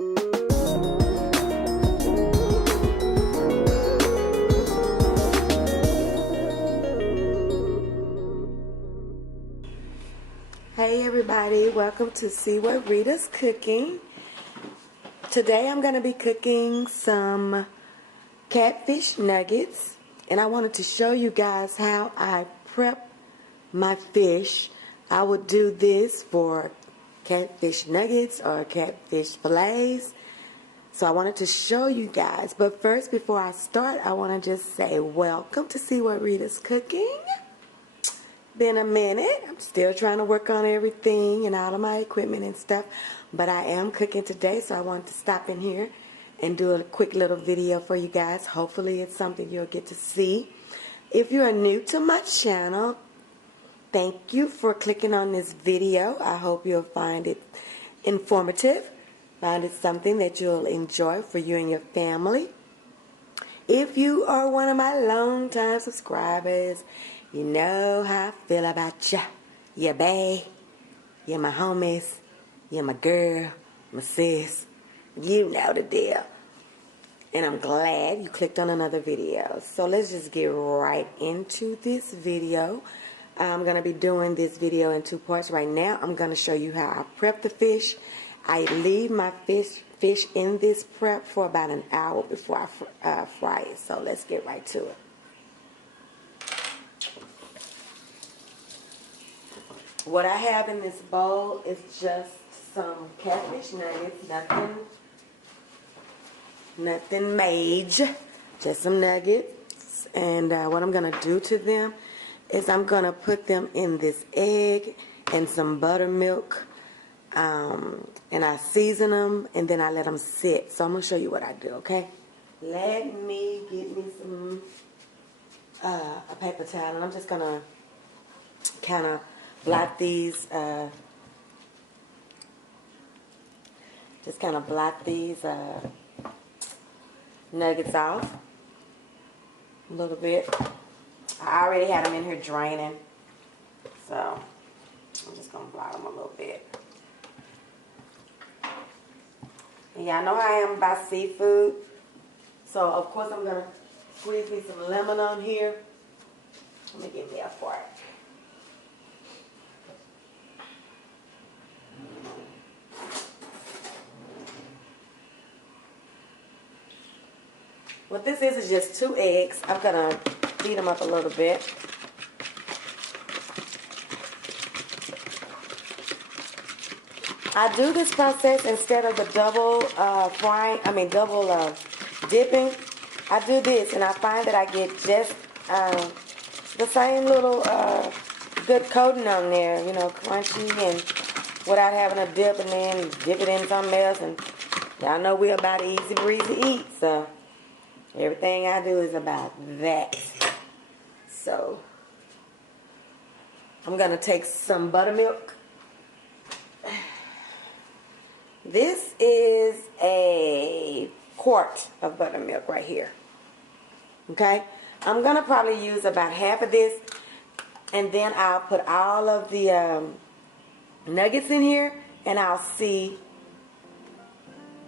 Hey everybody, welcome to See What Rita's Cooking. Today I'm going to be cooking some catfish nuggets, and I wanted to show you guys how I prep my fish. I would do this for catfish nuggets or catfish fillets. So I wanted to show you guys. But first, before I start, I want to just say welcome to See What Rita's Cooking. Been a minute. I'm still trying to work on everything and all of my equipment and stuff, but I am cooking today, so I wanted to stop in here and do a quick little video for you guys. Hopefully it's something you'll get to see. If you are new to my channel, thank you for clicking on this video. I hope you'll find it informative, find it something that you'll enjoy for you and your family. If you are one of my long-time subscribers, you know how I feel about ya. You bae. You're my homies. You're my girl. My sis. You know the deal. And I'm glad you clicked on another video. So let's just get right into this video. I'm going to be doing this video in two parts. Right now, I'm going to show you how I prep the fish. I leave my fish in this prep for about an hour before I fry it. So let's get right to it. What I have in this bowl is just some catfish nuggets, nothing major, just some nuggets. And what I'm going to do to them is I'm going to put them in this egg and some buttermilk, and I season them, and then I let them sit. So I'm going to show you what I do, okay? Let me get me some a paper towel, and I'm just going to kind of blot these, nuggets off a little bit. I already had them in here draining, so I'm just going to blot them a little bit. And y'all know how I am about seafood, so of course I'm going to squeeze me some lemon on here. Let me get me a fork. What this is just 2 eggs. I'm going to beat them up a little bit. I do this process instead of the double dipping. I do this, and I find that I get just the same little good coating on there, you know, crunchy, and without having a dip and then dip it in something else. And y'all know we're about easy breezy eat, so everything I do is about that. So I'm going to take some buttermilk. This is a quart of buttermilk right here. Okay? I'm going to probably use about half of this, and then I'll put all of the nuggets in here, and I'll see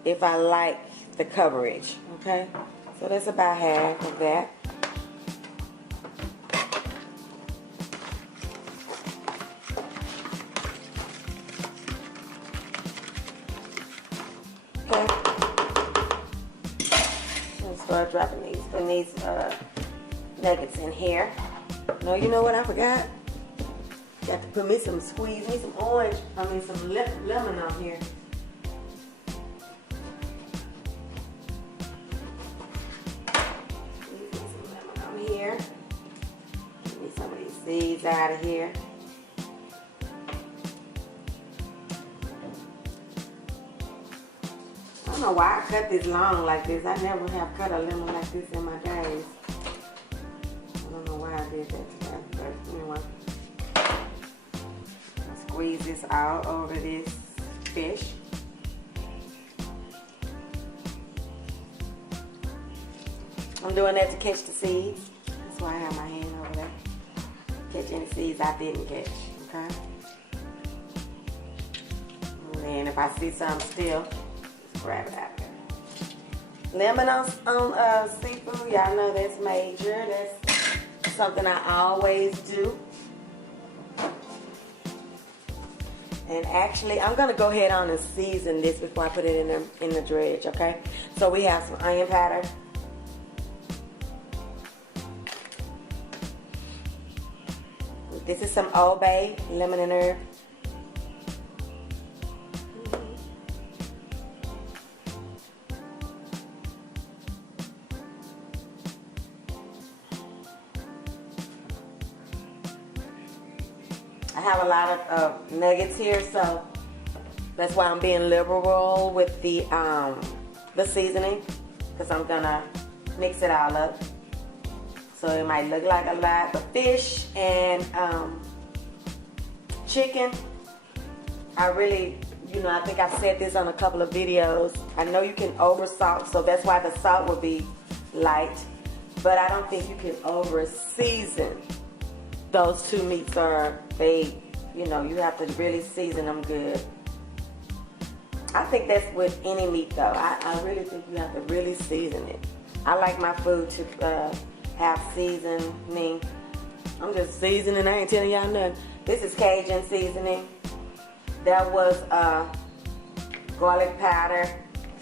if I like the coverage. Okay? So that's about half of that. Okay. Let's start dropping these nuggets in here. No, you know what I forgot? Got to put me some some lemon on here. Here. Get me some of these seeds out of here. I don't know why I cut this long like this. I never have cut a lemon like this in my days. I don't know why I did that today. But anyway, I squeeze this out over this fish. I'm doing that to catch the seeds. That's why I have my hand over there. Catch any seeds I didn't catch, okay? And then if I see some still, Grab it out there. Lemon on seafood, y'all know that's major. That's something I always do. And actually, I'm gonna go ahead on and season this before I put it in the dredge, okay? So we have some onion powder. This is some OldBay, Lemon&Herb. I have a lot of nuggets here, so that's why I'm being liberal with the seasoning, because I'm gonna mix it all up. So it might look like a lot, but fish and chicken, I really, I think I've said this on a couple of videos. I know you can over salt, so that's why the salt will be light, but I don't think you can over season. Those two meats are, you have to really season them good. I think that's with any meat though. I really think you have to really season it. I like my food to have seasoning. I'm just seasoning, I ain't telling y'all nothing. This is Cajun seasoning. That was garlic powder.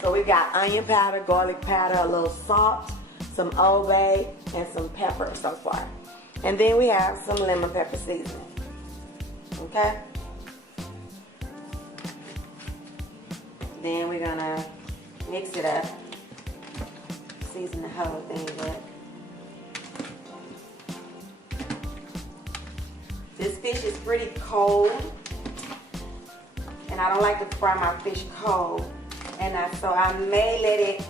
So we got onion powder, garlic powder, a little salt, some OldBay, and some pepper so far. And then we have some lemon pepper seasoning. Okay? Then we're gonna mix it up. Season the whole thing up. This fish is pretty cold. And I don't like to fry my fish cold. And so I may let it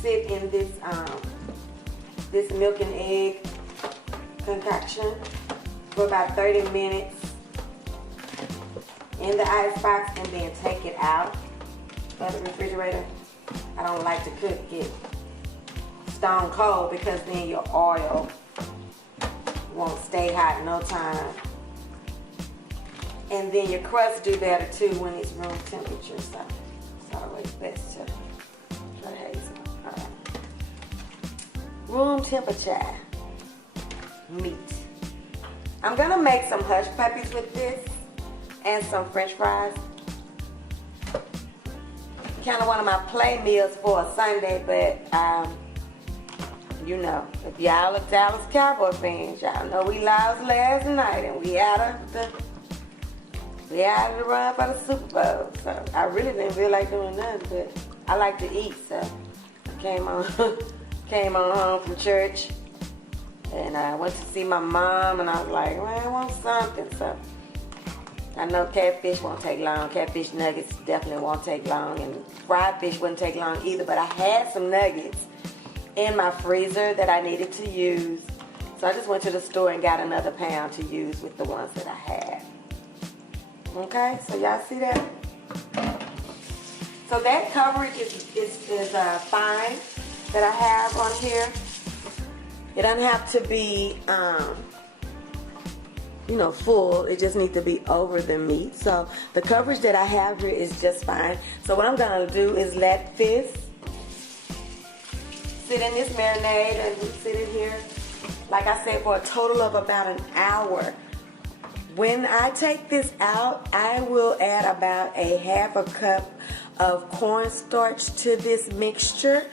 sit in this this milk and egg concoction for about 30 minutes in the ice box and then take it out of the refrigerator. I don't like to cook it stone cold because then your oil won't stay hot no time. And then your crust do better too when it's room temperature, so it's always best to try to have some. All right. Room temperature meat. I'm gonna make some hush puppies with this and some french fries. Kind of one of my play meals for a Sunday, but if y'all are Dallas Cowboy fans, y'all know we lost last night and we out of the run for the Super Bowl. So I really didn't feel like doing nothing, but I like to eat, so I came on home from church. And I went to see my mom, and I was like, well, I want something. So I know catfish won't take long. Catfish nuggets definitely won't take long. And fried fish wouldn't take long either. But I had some nuggets in my freezer that I needed to use. So I just went to the store and got another pound to use with the ones that I had. Okay, so y'all see that? So that coverage is fine that I have on here. It doesn't have to be, full. It just needs to be over the meat. So the coverage that I have here is just fine. So what I'm going to do is let this sit in this marinade and sit in here, like I said, for a total of about an hour. When I take this out, I will add about a half a cup of cornstarch to this mixture.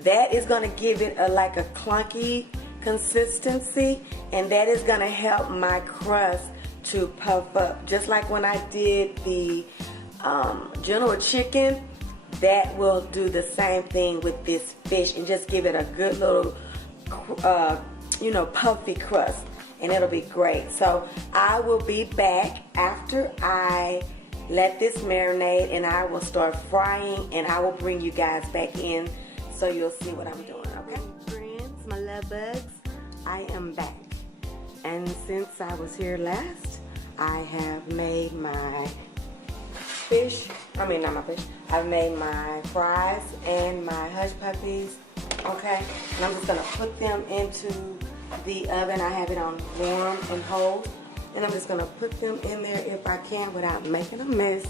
That is going to give it like a clunky consistency, and that is going to help my crust to puff up. Just like when I did the General chicken, that will do the same thing with this fish and just give it a good little, puffy crust, and it'll be great. So I will be back after I let this marinate, and I will start frying, and I will bring you guys back in so you'll see what I'm doing, okay? Friends, my love bugs, I am back. And since I was here last, I have made my I've made my fries and my hush puppies, okay? And I'm just gonna put them into the oven. I have it on warm and hold. And I'm just gonna put them in there if I can without making a mess,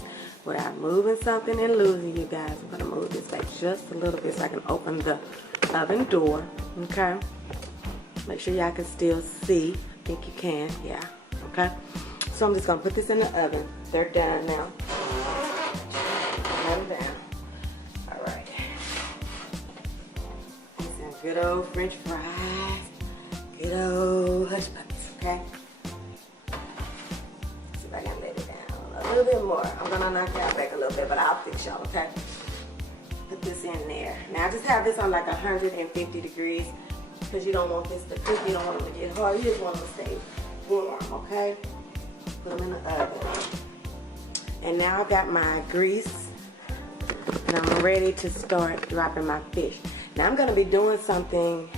without moving something and losing you guys. I'm gonna move this back just a little bit so I can open the oven door. Okay. Make sure y'all can still see. I think you can. Yeah. Okay. So I'm just gonna put this in the oven. They're done now. Let them down. All right. Some good old French fries. Good old hush puppies. Okay. See if I can let it down a little bit more. I'm gonna knock y'all back a little bit, but I'll fix y'all. Okay. Put this in there. Now just have this on like 150 degrees because you don't want this to cook. You don't want them to get hard. You just want them to stay warm. Okay. Put them in the oven. And now I've got my grease and I'm ready to start dropping my fish. Now I'm going to be doing something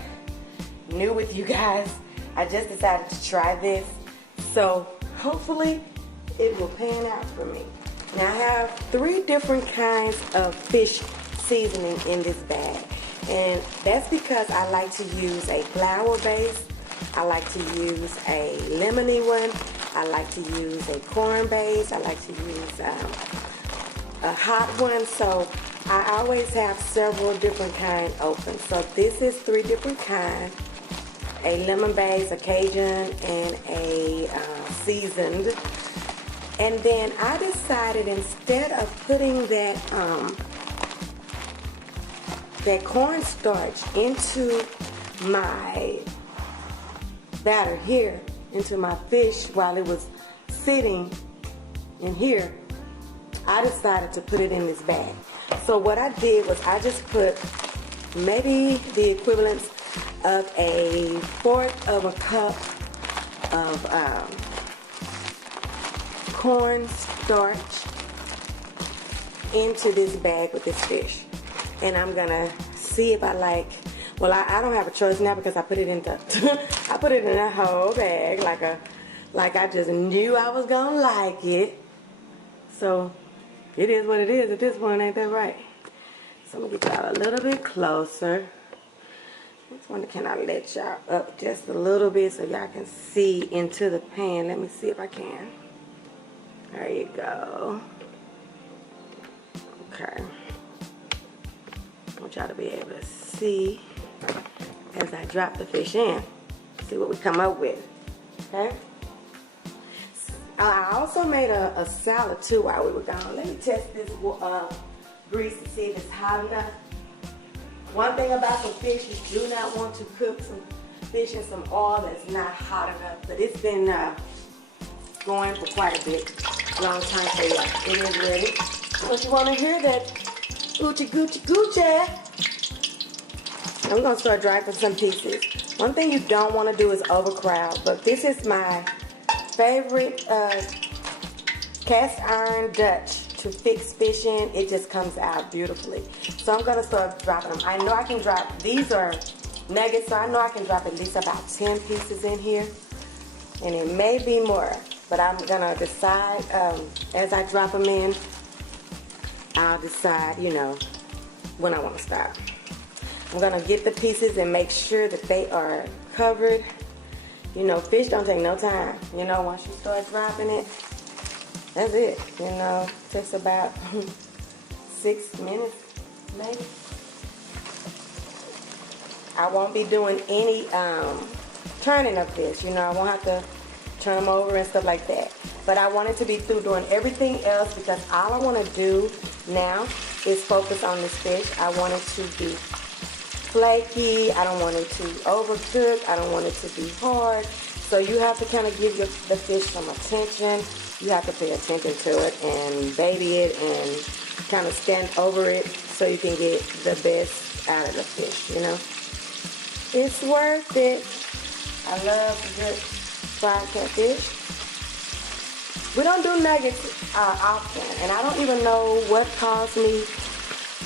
new with you guys. I just decided to try this, so hopefully it will pan out for me. Now I have 3 different kinds of fish seasoning in this bag, and that's because I like to use a flour base, I like to use a lemony one, I like to use a corn base, I like to use a hot one, so I always have several different kinds open. So this is 3 different kinds, a lemon base, a Cajun, and a seasoned. And then I decided instead of putting that cornstarch into my batter here, into my fish while it was sitting in here, I decided to put it in this bag. So what I did was I just put maybe the equivalent of 1/4 of a cup of cornstarch into this bag with this fish. And I'm gonna see if I like, well, I don't have a choice now because I put it in the I put it in a whole bag like I just knew I was gonna like it. So it is what it is at this point, ain't that right? So I'm gonna get y'all a little bit closer. This one, can I let y'all up just a little bit so y'all can see into the pan? Let me see if I can. There you go. Okay. I want y'all to be able to see as I drop the fish in. See what we come up with. Okay? I also made a salad too while we were gone. Let me test this grease to see if it's hot enough. One thing about some fish, you do not want to cook some fish in some oil that's not hot enough. But it's been going for quite a bit, long time, so yeah, it is ready. But you want to hear that Gucci, Gucci, Gucci. I'm going to start dropping some pieces. One thing you don't want to do is overcrowd, but this is my favorite cast iron Dutch to fix fish in. It just comes out beautifully. So I'm going to start dropping them. I know I can drop, these are nuggets, so I know I can drop at least about 10 pieces in here. And it may be more, but I'm going to decide as I drop them in, I'll decide, you know, when I want to stop. I'm going to get the pieces and make sure that they are covered. You know, fish don't take no time. You know, once you start dropping it, that's it. You know, it takes about 6 minutes, maybe. I won't be doing any turning of fish. You know, I won't have to turn them over and stuff like that. But I wanted to be through doing everything else because all I want to do now is focus on this fish. I want it to be flaky. I don't want it to overcook. I don't want it to be hard. So you have to kind of give the fish some attention. You have to pay attention to it and baby it and kind of stand over it so you can get the best out of the fish, you know. It's worth it. I love good fried catfish. We don't do nuggets often, and I don't even know what caused me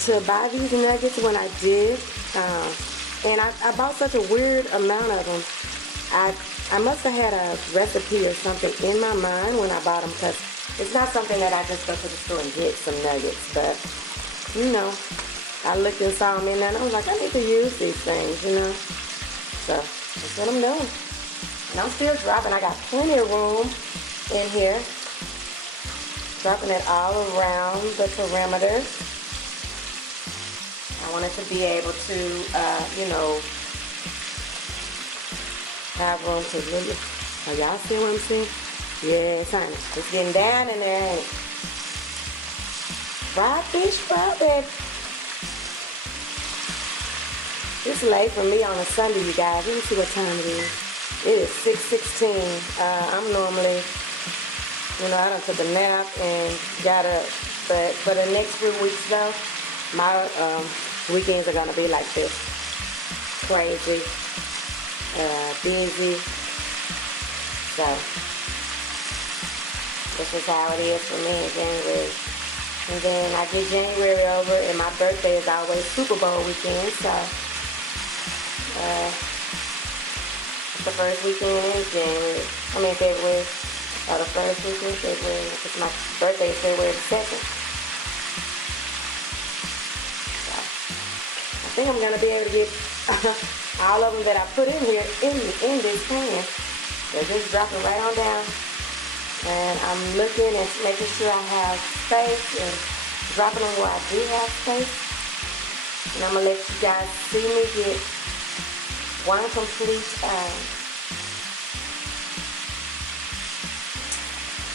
to buy these nuggets when I did. And I bought such a weird amount of them. I must have had a recipe or something in my mind when I bought them, because it's not something that I just go to the store and get some nuggets. But, you know, I looked and saw them in there, and I was like, I need to use these things, you know. So that's what I'm doing. And I'm still dropping. I got plenty of room in here. Dropping it all around the perimeter. I want it to be able to, you know, have room to really. Oh, y'all see what I'm saying? Yes, honey. It's getting down in there, ain't it? Fried fish, fried baby. It's late for me on a Sunday, you guys. Let me see what time it is. It is 6:16. I'm normally, you know, I done took a nap and got up. But for the next few weeks, though, my weekends are gonna be like this. Crazy, busy. So this is how it is for me in January. And then I get January over, and my birthday is always Super Bowl weekend. So the first weekend in January. I mean February. Or the first weekend in February. Because my birthday is February the 2nd. So I think I'm gonna be able to get all of them that I put in here in this pan. They're just dropping right on down. And I'm looking and making sure I have space and dropping them where I do have space. And I'm going to let you guys see me get one complete,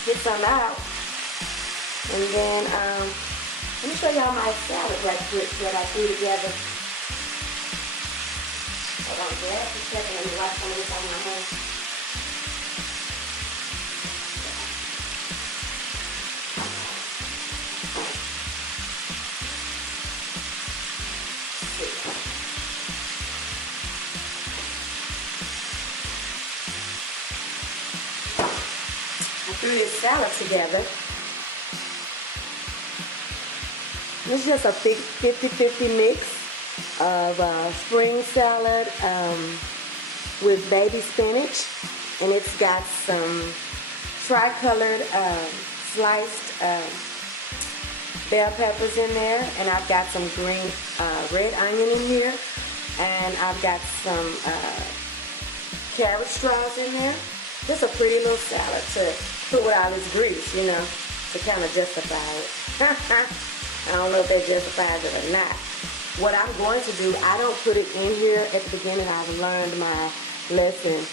get some out. And then, let me show y'all my salad right quick that I threw together. Hold on just a second, let me wash some of this on my hands. Threw this salad together. This is just a 50-50 mix of spring salad with baby spinach, and it's got some tri-colored sliced bell peppers in there, and I've got some green red onion in here, and I've got some carrot straws in there. Just a pretty little salad to put with all this grease, you know, to kind of justify it. I don't know if that justifies it or not. What I'm going to do, I don't put it in here at the beginning. I've learned my lesson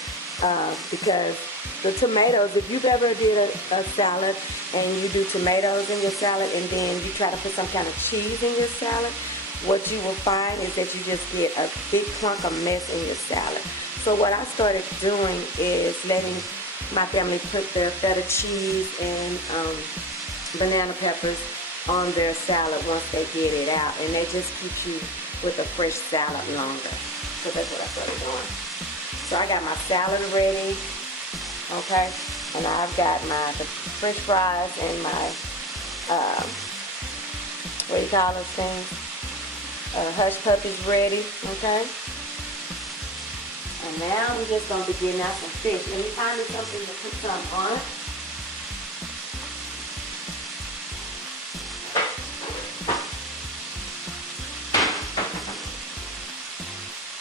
because the tomatoes, if you've ever did a salad and you do tomatoes in your salad and then you try to put some kind of cheese in your salad, what you will find is that you just get a big clunk of mess in your salad. So what I started doing is letting my family put their feta cheese and banana peppers on their salad once they get it out, and they just keep you with a fresh salad longer. So that's what I started doing. So I got my salad ready, okay, and I've got the French fries and my what do you call those things? Hush puppies ready, okay. And now I'm just going to be getting out some fish. Let me find me something to put some on it.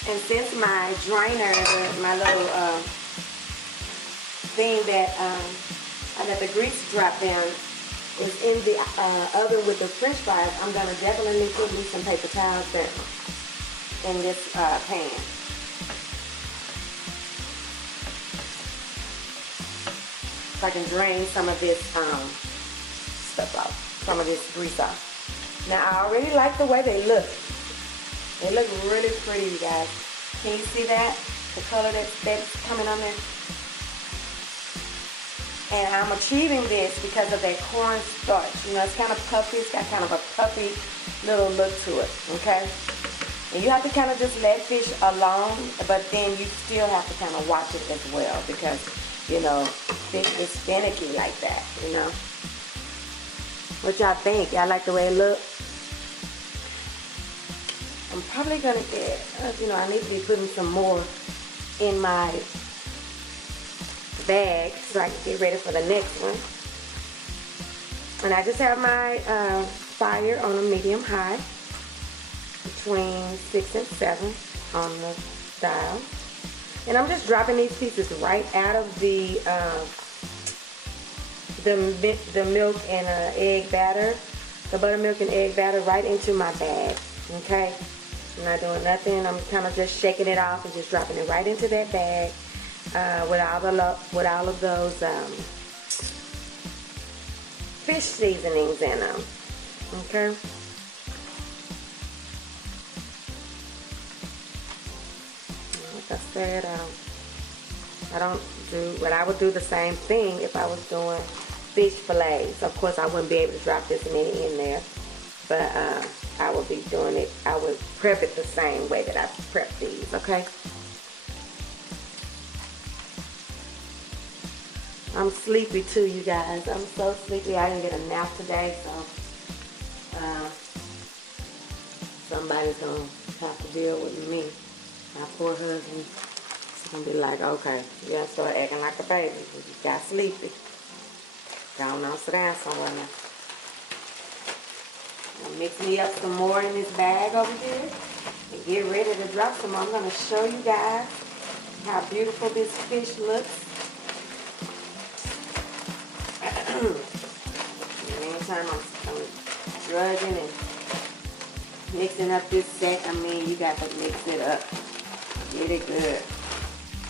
And since my drainer, my little thing that I let the grease drop down is in the oven with the French fries, I'm going to definitely put me some paper towels down in this pan. So I can drain some of this stuff off, some of this grease off. Now I already like the way they look. They look really pretty, you guys. Can you see that? The color that's coming on there? And I'm achieving this because of that cornstarch. You know, it's kind of puffy. It's got kind of a puffy little look to it, okay? And you have to kind of just let fish alone, but then you still have to kind of watch it as well because, you know, fish is finicky like that, you know. What y'all think? Y'all like the way it looks? I'm probably going to get, you know, I need to be putting some more in my bag so I can get ready for the next one. And I just have my fire on a medium high, between 6 and 7 on the dial. And I'm just dropping these pieces right out of the the milk and egg batter, the buttermilk and egg batter right into my bag. Okay, I'm not doing nothing. I'm kind of just shaking it off and just dropping it right into that bag with all of those fish seasonings in them. Okay. Like I said, I don't do, but I would do the same thing if I was doing fish fillets. Of course, I wouldn't be able to drop this many in there, but I would be doing it, I would prep it the same way that I prep these, okay? I'm sleepy too, you guys. I'm so sleepy. I didn't get a nap today, so somebody's gonna have to deal with me. My poor husband is gonna be like, okay, you gotta start acting like a baby. You got sleepy. Go on, sit down somewhere now. I'll mix me up some more in this bag over here and get ready to drop some. I'm gonna show you guys how beautiful this fish looks. In the meantime, I'm drudging and mixing up this set. I mean, you got to mix it up. Get it good.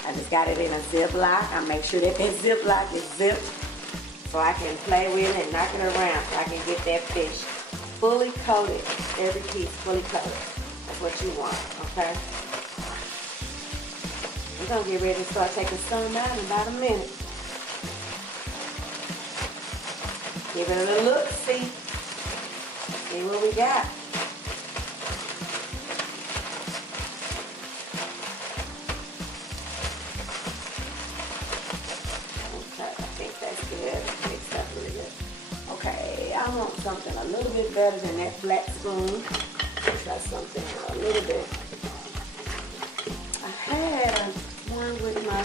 I just got it in a Ziploc. I make sure that Ziploc is zipped so I can play with it and knock it around so I can get that fish fully coated. Every piece fully coated. That's what you want, okay? We're going to get ready to start taking some out in about a minute. Give it a little look, see what we got. Okay, I think that's good. Mixed up really good. Okay, I want something a little bit better than that flat spoon. Try something a little bit. I had one with my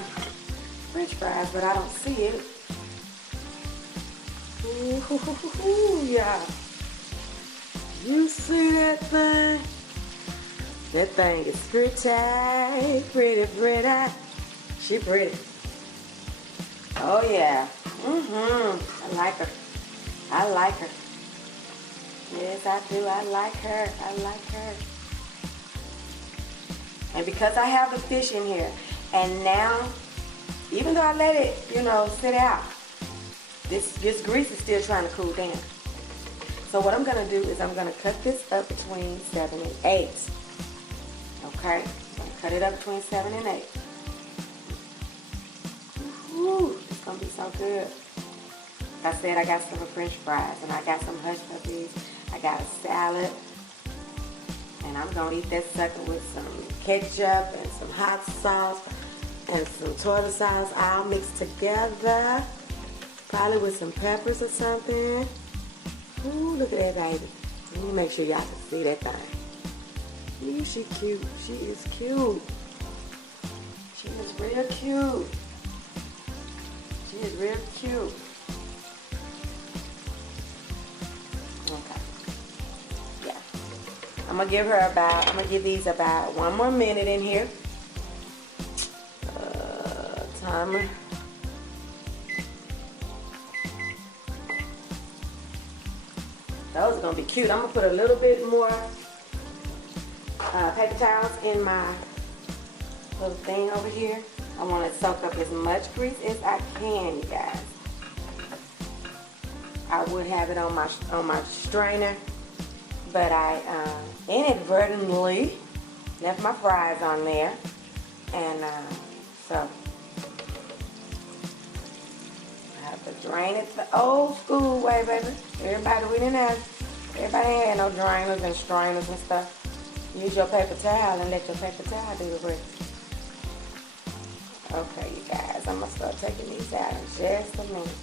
French fries, but I don't see it. Ooh, yeah. You see that thing? That thing is pretty. She pretty. Oh yeah. I like her. I like her. Yes, I do. I like her. I like her. And because I have the fish in here, and now, even though I let it, sit out, this grease is still trying to cool down. So what I'm going to do is I'm going to cut this up between 7 and 8. Okay? I'm going to cut it up between 7 and 8. Ooh, it's going to be so good. Like I said, I got some French fries, and I got some hush puppies. I got a salad. And I'm going to eat that sucker with some ketchup and some hot sauce and some tartar sauce all mixed together. Probably with some peppers or something. Ooh, look at that baby. Let me make sure y'all can see that thing. Ooh, she cute. She is cute. She is real cute. She is real cute. Okay. Yeah. I'm gonna give these about 1 more minute in here. Timer. Those are going to be cute. I'm going to put a little bit more paper towels in my little thing over here. I want to soak up as much grease as I can, you guys. I would have it on my strainer, but I inadvertently left my fries on there, and so to drain it the old school way, baby. Everybody ain't had no drainers and strainers and stuff. Use your paper towel and let your paper towel do the rest. Okay, you guys, I'm gonna start taking these out in just a minute.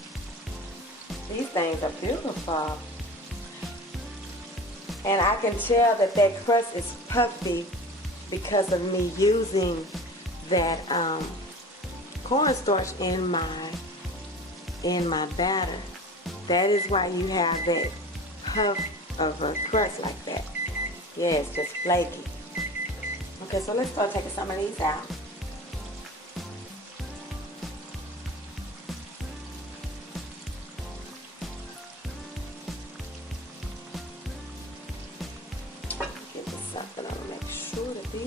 These things are beautiful. And I can tell that that crust is puffy because of me using that cornstarch in my batter. That is why you have that puff of a crust like that. Yeah, it's just flaky. Okay, so let's start taking some of these out.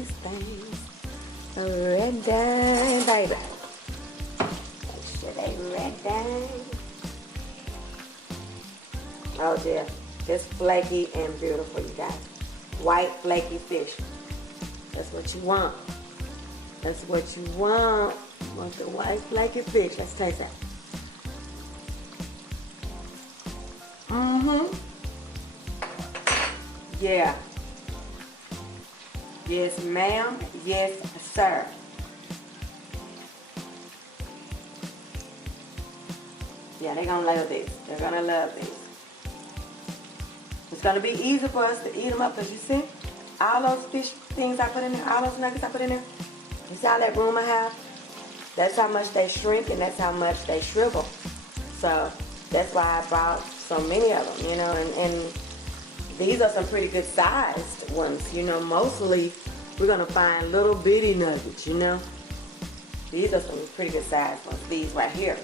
these things red dye, baby. Make sure they red dye. Oh dear, it's flaky and beautiful, you guys. White flaky fish. That's what you want. That's what you want. You want the white flaky fish. Let's taste that. Yeah. Yes, ma'am. Yes, sir. Yeah, they're gonna love this. They're gonna love this. It's gonna be easy for us to eat them up, because you see all those fish things I put in there, all those nuggets I put in there. You see all that room I have? That's how much they shrink and that's how much they shrivel. So that's why I bought so many of them, you know, and these are some pretty good sized ones, you know. Mostly we're gonna find little bitty nuggets, you know. These are some pretty good sized ones. These right here,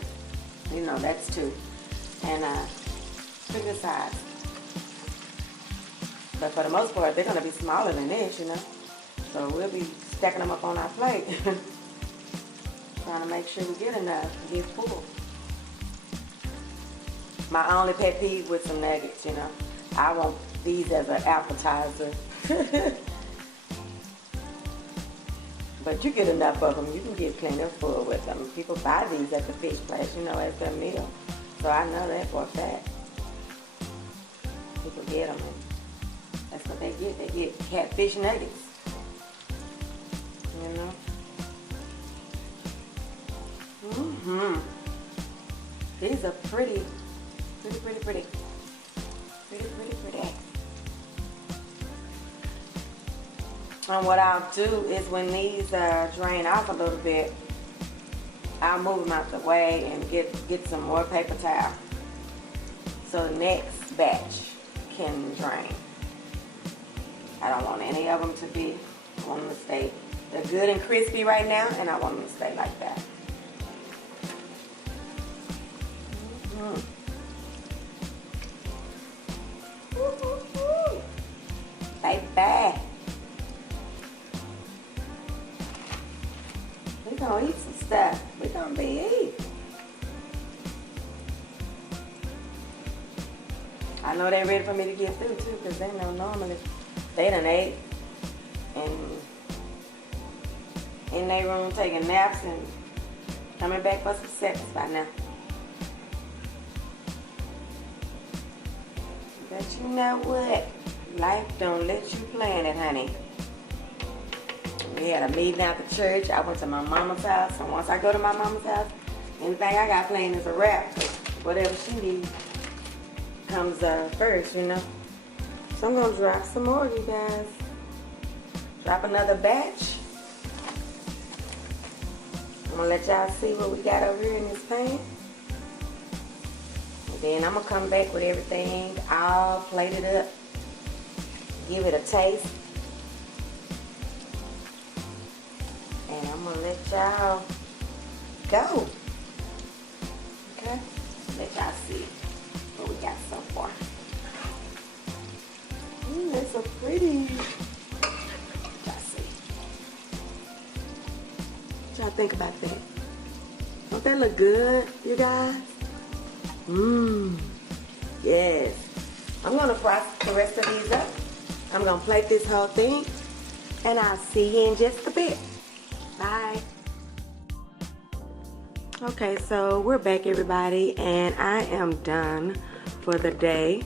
you know, that's two, and pretty good size. But for the most part, they're gonna be smaller than this, you know. So we'll be stacking them up on our plate, trying to make sure we get enough to get full. My only pet peeve with some nuggets, you know, I want these as an appetizer. But you get enough of them, you can get plenty full with them. People buy these at the fish place, you know, as their meal. So I know that for a fact. People get them, and that's what they get. They get catfish nuggets, you know. These are pretty. And what I'll do is when these drain off a little bit, I'll move them out the way and get some more paper towel so the next batch can drain. I don't want any of them to be, I want them to stay, they're good and crispy right now, and I want them to stay like that. Baby, we gonna eat some stuff. We gonna be eating. I know they're ready for me to get through too, because they know normally they done ate and in their room taking naps and coming back for some seconds by now. But you know what? Life don't let you plan it, honey. We had a meeting at the church. I went to my mama's house, and once I go to my mama's house, anything I got planned is a wrap. Whatever she needs comes first, you know. So I'm gonna drop some more, you guys. Drop another batch. I'm gonna let y'all see what we got over here in this pan. And then I'm gonna come back with everything all plated up. Give it a taste. And I'm gonna let y'all go. Okay? Let y'all see what we got so far. That's so pretty. Y'all see. What y'all think about that? Don't that look good, you guys? Yes. I'm gonna fry the rest of these up. I'm gonna plate this whole thing, and I'll see you in just a bit. Bye. Okay, so we're back, everybody, and I am done for the day.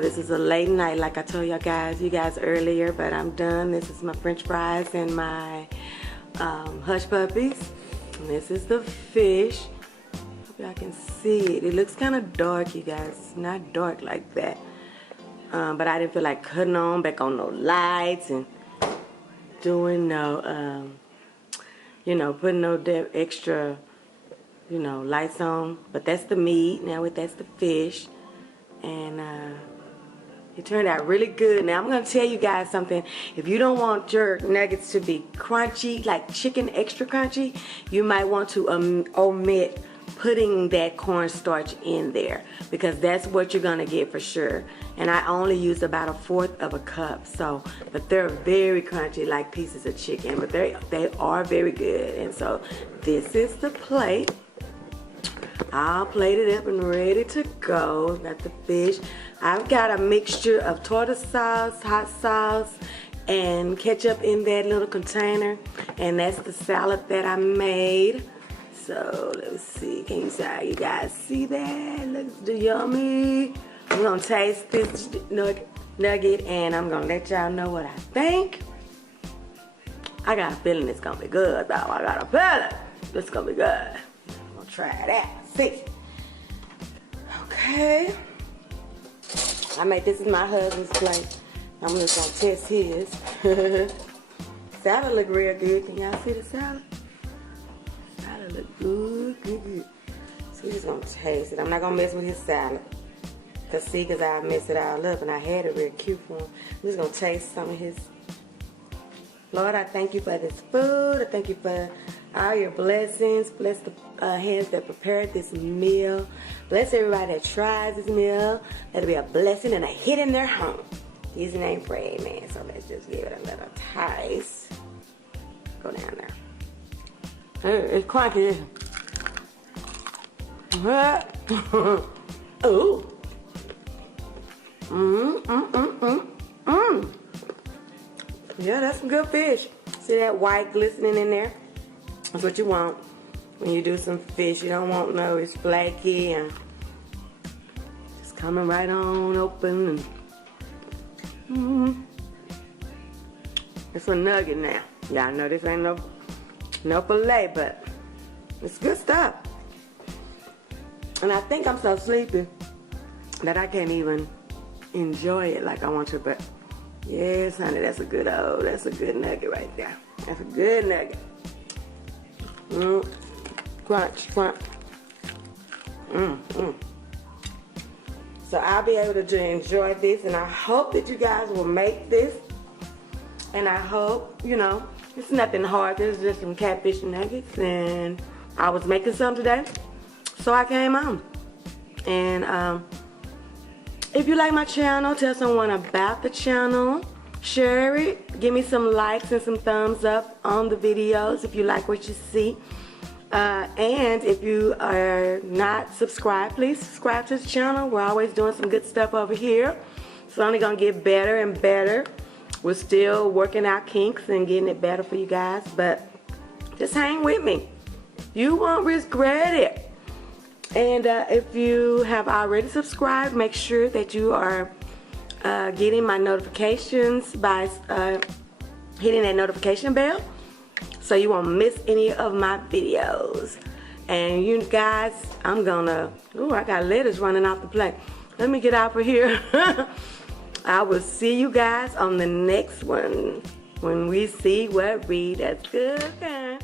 This is a late night, like I told you guys earlier, but I'm done. This is my French fries and my hush puppies. And this is the fish. Hope y'all can see it. It looks kind of dark, you guys. It's not dark like that. But I didn't feel like cutting on back on no lights and doing no, you know, putting no extra, you know, lights on. But that's the meat. Now that's the fish. And it turned out really good. Now I'm going to tell you guys something. If you don't want your nuggets to be crunchy, like chicken extra crunchy, you might want to omit putting that cornstarch in there, because that's what you're gonna get for sure. And I only used about 1/4 of a cup. So, but they're very crunchy, like pieces of chicken, but they are very good. And so this is the plate. I'll plate it up and ready to go. Got the fish. I've got a mixture of tartar sauce, hot sauce, and ketchup in that little container. And that's the salad that I made. So let's see. Can you guys see that? Looks yummy. I'm gonna taste this nugget and I'm gonna let y'all know what I think. I got a feeling it's gonna be good though. I got a feeling it's gonna be good. I'm gonna try it out. See. Okay. This is my husband's plate. I'm just gonna test his. Salad look real good. Can y'all see the salad? Salad look good, good, good. So we're just gonna taste it. I'm not gonna mess with his salad. Cause I messed it all up and I had it real cute for him. I'm just gonna taste some of his. Lord, I thank you for this food. I thank you for all your blessings. Bless the hands that prepared this meal. Bless everybody that tries this meal. Let it be a blessing and a hit in their home. His name for amen. So let's just give it a little taste. Go down there. Hey, it's crunchy. Ooh. Yeah, that's some good fish. See that white glistening in there? That's what you want when you do some fish. You don't want no, it's flaky and it's coming right on open. And it's a nugget now. Y'all know this ain't no filet, but it's good stuff. And I think I'm so sleepy that I can't even enjoy it like I want to, but yes, honey, that's a good nugget right there. That's a good nugget. Crunch, crunch. So I'll be able to enjoy this, and I hope that you guys will make this. And I hope, it's nothing hard. This is just some catfish nuggets, and I was making some today, so I came on. And if you like my channel, tell someone about the channel. Share it. Give me some likes and some thumbs up on the videos if you like what you see. And if you are not subscribed, please subscribe to the channel. We're always doing some good stuff over here. It's only going to get better and better. We're still working out kinks and getting it better for you guys. But just hang with me. You won't regret it. And if you have already subscribed, make sure that you are getting my notifications by hitting that notification bell so you won't miss any of my videos. And you guys, I got lettuce running off the plate. Let me get out of here. I will see you guys on the next one when we see what Rita's cooking.